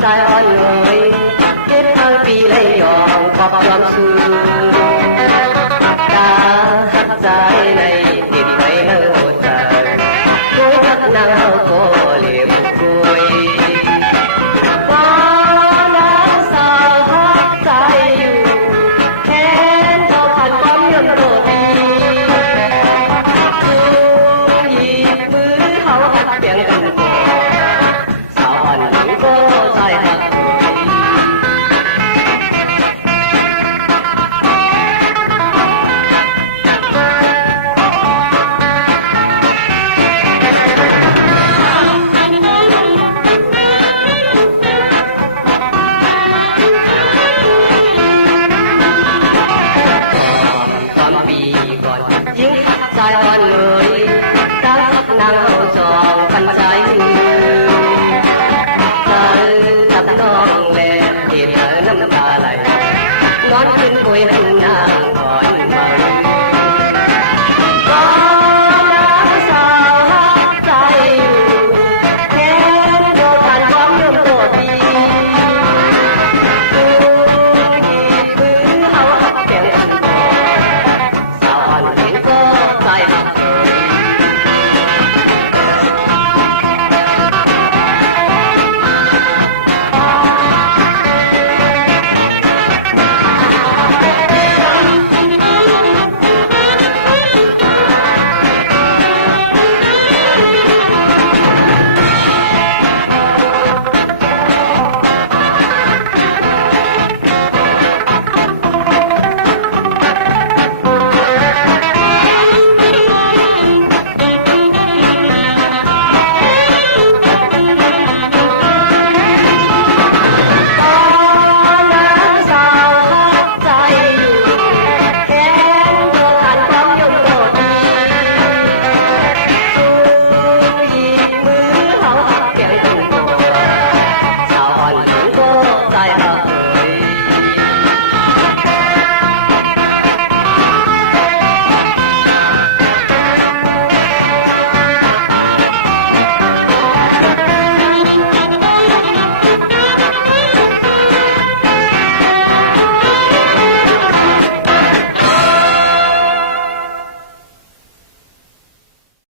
ใจอ่อนเลยเก็บทางปีเลยยอมขอบความสู้ตาหักใจในติดไว้เฮาใจคุยทักนางเฮาก็เลี้ยงคุยว่านางสาวหักใจอยู่แค้นเขาผ่านความยอมโดดดีจูงหยิบมือเขาหักเปียงกันสาวอ่อนก็ใจหักยิ่งใจอ่อนเลยรักนางเอาจองพันใจเธอจับน้องแลเห็นเธอน้ำตาไหลนอนขึ้นคุยหัน